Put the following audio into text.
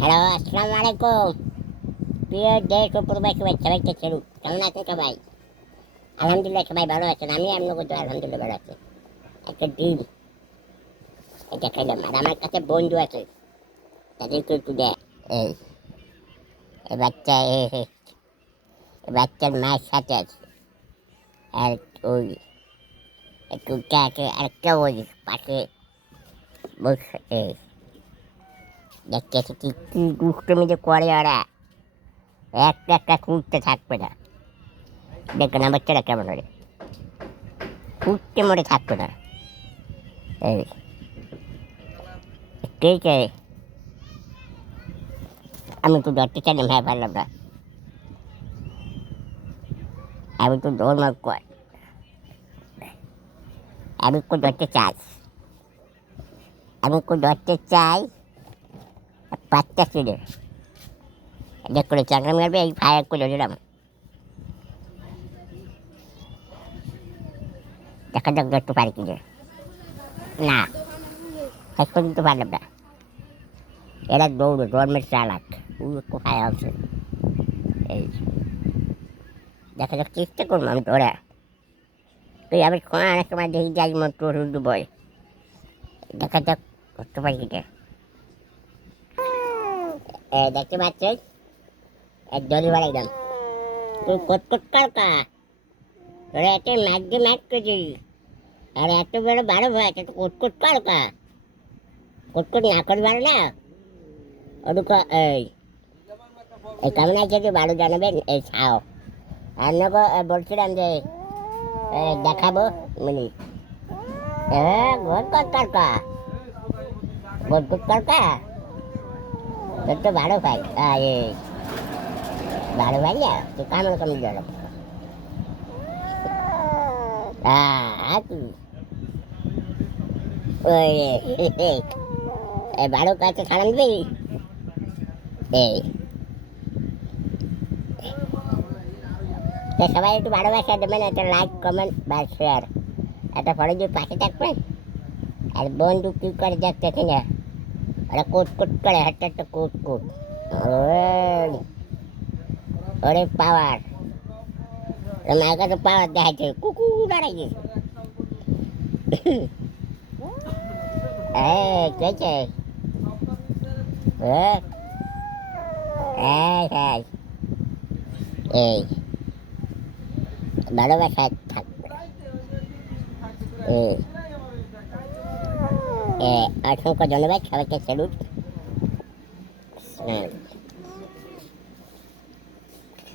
Hello, আসসালামু আলাইকুম। প্রিয় দেশ ও প্রবাসী ভাই সবাইকে ছেড়ু, কেমন আছেন সবাই? আলহামদুলিল্লাহ সবাই ভালো আছেন, আমি আপনার তো আলহামদুলিল্লাহ ভালো আছি। একটা ডিম এটা খাইলাম, আর আমার কাছে বন্ধু আছে, তাদেরকে একটু দেয়। এই এই বাচ্চা এই বাচ্চার মায়ের সাথে আছে, আর ওই একটু আছে আরেকটা ওই পাশে বসে দেখতেছে কি কি দুষ্টমি যে করে ওরা, একটা একটা খুঁজতে থাকবে না। দেখবেন আমার বাচ্চারা কেমন করে খুঁজতে মরে থাকবে না। এই ঠিক আছে, আমি তো ধরতে চাইলাম, হ্যাঁ পারলাম না। আমি তো ধর্ম কর, আমি তো ধরতে চাই, আমি তো ধরতে চাই বাচ্চা ছেলে। দেখ করে চাকরি মারবে, এই ফায়ার করে দিলাম। দেখা যাক ধরতে পারি কি যে না, শেষ পর্যন্ত পারলাম না। এরা দৌড়ে ধর্মের চালাক, কোথায় আছে। এই দেখা যাক, চেষ্টা করবো আমি ধরা। তুই আমি কোনো অনেক সময় দেখি যাই মন তোর উর্দু বয়। দেখা যাক ধরতে পারি কি যে। দেখতে পাচ্ছিস একজনই বাড়াইলাম, তুই কট কালকা তোরা এত ম্যাচ দিয়ে ম্যাচ করছিস, আর এত বড় বারো ভয় এত কট কালকা কট না করে পারে না। ওটুকু এই কেমন আছে যে ভালো জানাবেন, এই ছাও আপনাকে বলছিলাম যে দেখাবো মানে ঘর কট কালকা কট কালকা তোর তো ভালো ভাই, এই ভালো ভাই না তুই কেমন কেমন জানো ওই ভালো কাছে খারাপ দিবি। এই তো সবাই একটু ভালোবাসা দেবেন, একটা লাইক কমেন্ট বা শেয়ার, একটা পরে যে পাশে থাকবেন। আর বন্ধু কী করে দেখতেছি না, ওরা কোট করে হাঁটতে হাঁটতে কোট ওরে পাওয়ার, মায়ের কাছে পাওয়ার দেখাচ্ছে, কুকুর দাঁড়াই গেছে। কেছে এই ভালোবাসা থাকবে। অসংখ্য ধন্যবাদ সবাইকে, স্যালুট।